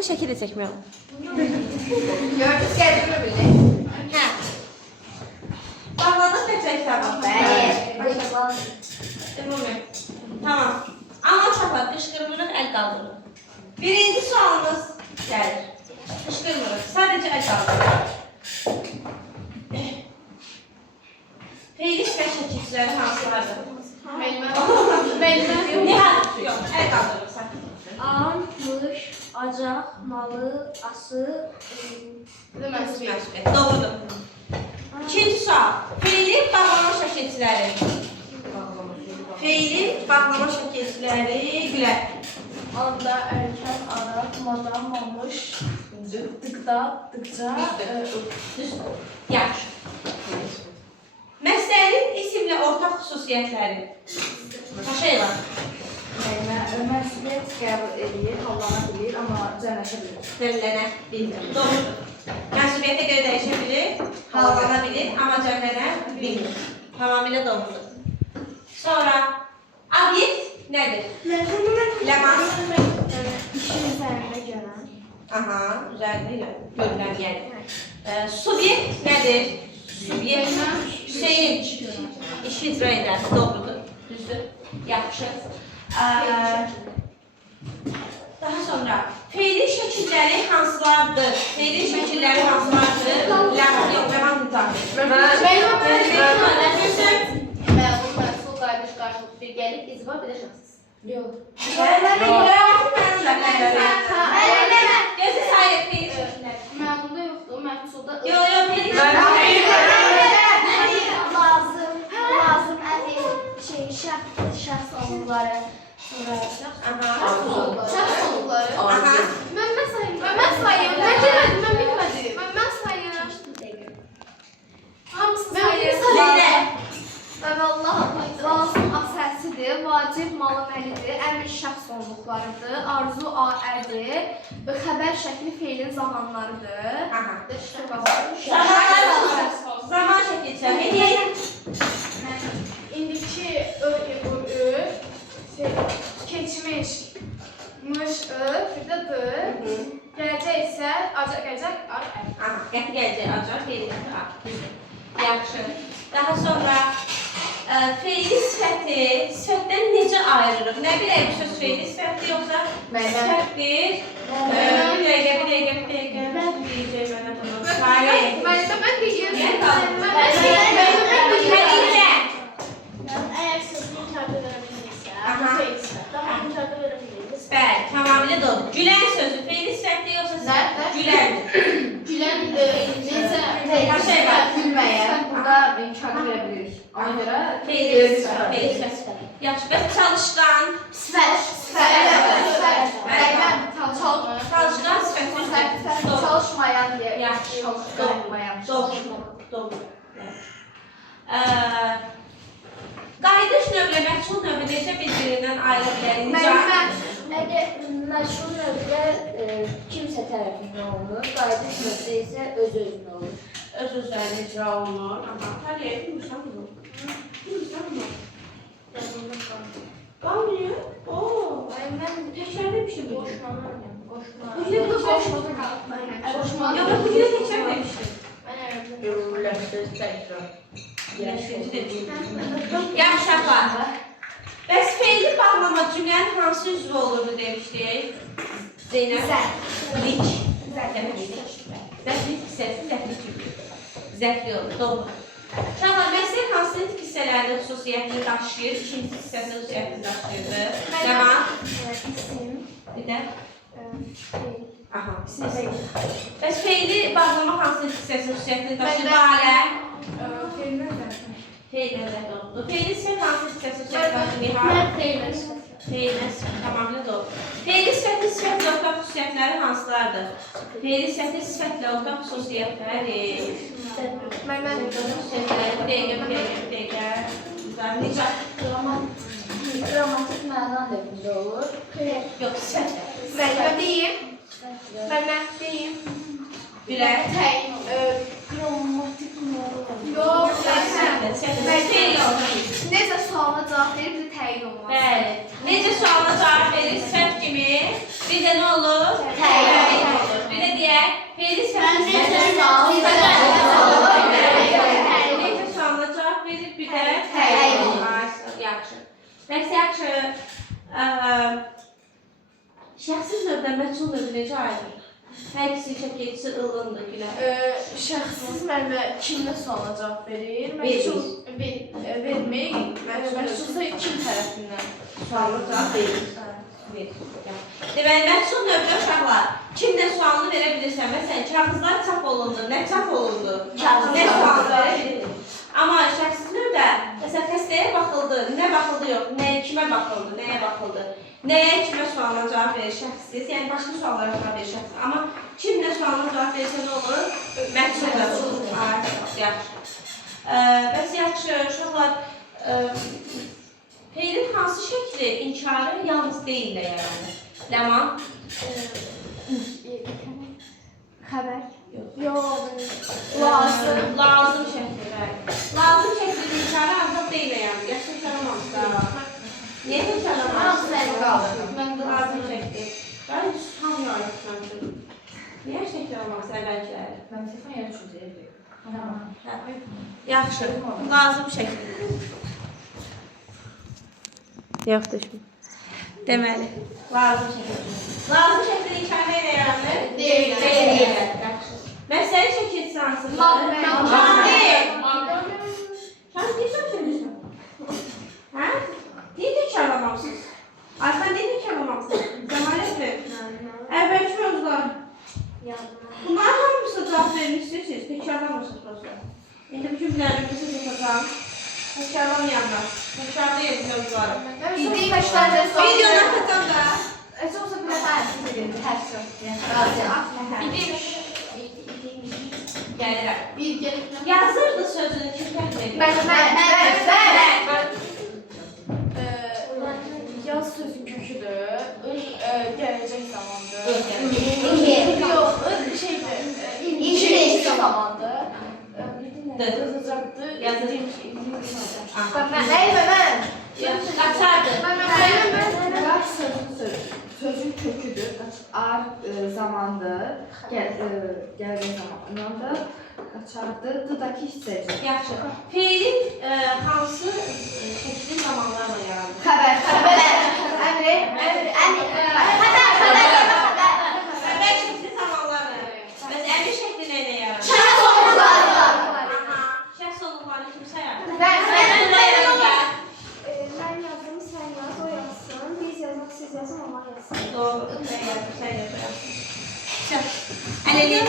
Burada şəkil də çəkmək olur. Gördünüz gəldimi bilir. Hə. Bağladıq da çəksən. Bəli. Ümumi. Tamam. Ama çapar, qışqırmırıq, əl qaldırırıq. Birinci sualımız gəlir. Qışqırmırıq, sadəcə əl qaldırırıq. Feyli sifət şəkilçiləri hansılardır? Benim. Nihal, yox, əl qaldırırıq. Am, mış, acaq, malı, ası, Münasibət, doğrudur. İkinci sual. Feyli bağlama şəkilçiləri. Feyli bağlama şəkilçiləri gülər. anda, erkən, araq, madan, mamış, dıqda, dıqca, Düz. Yaxşı. Məsələnin isimlə ortaq xüsusiyyətləri. Taşıyla. məsuliyyət qəbul edir, hallana bilir, amma cəmləşə bilir. Cəmlənə bilmir. Doğrudur. Məsuliyyətə görə dəyişə bilir, hallana bilir, amma cəmlənə bilmir. Tamamilə doğrudur. Sonra, obyekt nədir? Ləman. İşin üzərində görən. Aha, üzərində ilə görülən yəni. Subyekt nədir? Subyekt Hüseyin işi icra edən, doğrudur, düzdür, yaxşı. Daha sonra, feilin şəkilləri hansılardır? Feilin şəkilləri hansılardır? Ləman, yox, ləman mütahir. Məğlub, məsul, qardaş, qarşılıq, bir gəlib, izba, bir də şəxsiz. Yox. Gözü sayır feilin şəkilləri. Məğlubda yoxdur, məhsulda. Yox, yox, feilin Lazım, şəxs olmaları. Şəxs olduqları. Aha. Mən sayım. Mən sayım. Mən demədim, mən bilmədim. Mən sayım. Hamısı sayım. Zeynəb. Allah lazım əsasidir, vacib malıməlidir, əmr şəxs olduqlarıdır, arzu aədir, xəbər şəkli feilin zamanlarıdır. Aha. Zaman şəkilçiləri. İndiki keçmiş, mış, bir də gələcək isə acaq, Aha, qəti gələcək, acaq, feilin. Yaxşı. Daha sonra, feili sifəti sifətdən necə ayırırıq? Nə bilək bu söz feili sifətdir, yoxsa sifətdir? Bir dəqiqə. Deyəcək mənə bunu. Mən deyim. Əgər siz mütəqə verəbilirsə, daha mütəqə verəbilirsiniz. Bəli, tamamilə doğru. Gülən sözü feili sifətdir, yoxsa sifətdir? Güləndir. Gülən necə Hər şey var. gülməyə burada imkanı verə bilirik. Ona görə Feili sifət. Yaxşı, bəs çalışqan? Çalışqan sifəti. Çalışmayan deyə. Yaxşı, Çalışmayan. doğru. Qayıdış növlə məşğul növlə necə bir-birindən ayrı bilərik? Əgər məşğul növdə kimsə tərəfindən olunur, qayıdış növdə isə öz-özünə olur. Öz-özlərinə icra olunur. Aha, Taliyə, bilmirsən bunu? Bilmirsən bunu? Qalmıyor? Oo, mən təkrar demişdim bu. Bu gün də qoşmadı. Yox, bu gün də təkrar demişdim. Yaxşı, apar. Bəs feili bağlama cümlənin hansı üzvü olurdu demişdik? Zeynəb? Lik. Zərflik hissəsi zərflik yükü. Zərfli olur, doğru. Şahlar, məsəl hansı nitq hissələrində xüsusiyyətini daşıyır? İkinci hissəsi xüsusiyyətini daşıyırdı. Zaman? İsim, Bir də? Aha, feil. bəs feili bağlama hansı nitq hissəsi xüsusiyyətini daşıyır? Balə? Feil nəzərdə olundu. Feilin sifət hansı hissəsi xüsusiyyətini daşıyır? Nihal? Feilin sifət, tamamilə doğru. Feilin sifətin sifətlə ortaq xüsusiyyətləri hansılardır? Feilin sifətin sifətlə ortaq xüsusiyyətləri. Bir dəqiqə. Necə? Qrammatik məna növündə olur. Yox, sifətlə. Mən deyim. Birər. Qrammatik məna. Yox, Necə sualına cavab verib, bir də təyin olmaz. Bəli. Necə sualına cavab verir? Sifət kimi. Bir də nə olur? Təyin. növdən məchul növü necə ayrılır? Hər ikisi şəkilçisi ılğındır, gülə. Şəxssiz mənbə kimdə suala cavab verir? Vermir. Məchulsa kim tərəfindən? Sualına cavab verir. Deməli, məchul növdə uşaqlar, kimdə sualını verə bilirsən? Məsələn, kağızlar çap olundu, nə çap olundu? Nə sualını verə bilirik. Amma şəxssiz növdə, məsələn, xəstəyə baxıldı, nə baxıldı yox, kimə baxıldı, nəyə baxıldı, nəyə, kimə sualına cavab verir şəxssiz, yəni başqa suallara cavab verir şəxssiz. Amma kimlə sualına cavab verirsə nə olur? Məchul növdə. Yaxşı. Bəs yaxşı, uşaqlar, feilin hansı şəkli inkarı yalnız deyillə yaranır? Ləman? Xəbər. Lazım şəkli, bəli. Lazım şəkli inkarı ancaq deyillə yaranır. Yaxşı inkarlamamışlar. Niyə inkarlamamışlar? Lazım şəkli. Bəli, tam yarışmışlar. Niyə şəkli olmaz əvvəlkiləri? Mən telefon yerə çözəyəm. Yaxşı, lazım şəkli. Yox, düşmür. Deməli, lazım şəkil. Lazım şəkil inkar ilə yaranır? Deyil. Yaxşı. Məsələ şəkilçisi hansıdır? Şamil. Şamil, deyil söylüyorsun. Hə? Deyil təkrarlamamışsınız. Arxan deyil təkrarlamamışsınız. Cəmalət mi? Əvvəlki mövzular. Bunlar hamısı cavab vermişsiniz, təkrarlamışsınız prosta. İndi bu cümlələri siz yapacağım. Təkrarlamayanlar. Təkrarlayın mövzuları. Bildiğim işlərdə Videonu atacağım da. Olsa biraz daha bildirim, hər şey. Bildiğim Gəlirəm. bilgilik. Yazırdı sözünü kim təhlil edir? Yaz sözün köküdür. Gələcək zamandır. Gələcək. Yox, şeydir. Zamandır. Yazacaqdır. Yazırım. Qaçardı. Qaç sözün köküdür. Ar zamandır. Gələcək zamandır. Qaçardı. Dıdakı hissəcik. Yaxşı. Feilin hansı şəkli zamanlarla yaranır? Xəbər. Əvvəl şəkli zamanlarla. Bəs əmir şəkli nə ilə yaranır? Şəxs olunmalı kim sayar? Mən yazdım, sən yaz, o yazsın. Biz yazaq, siz yazın, onlar yazsın. Doğru. Sən yazın. Sən yazın. Əl eləyək.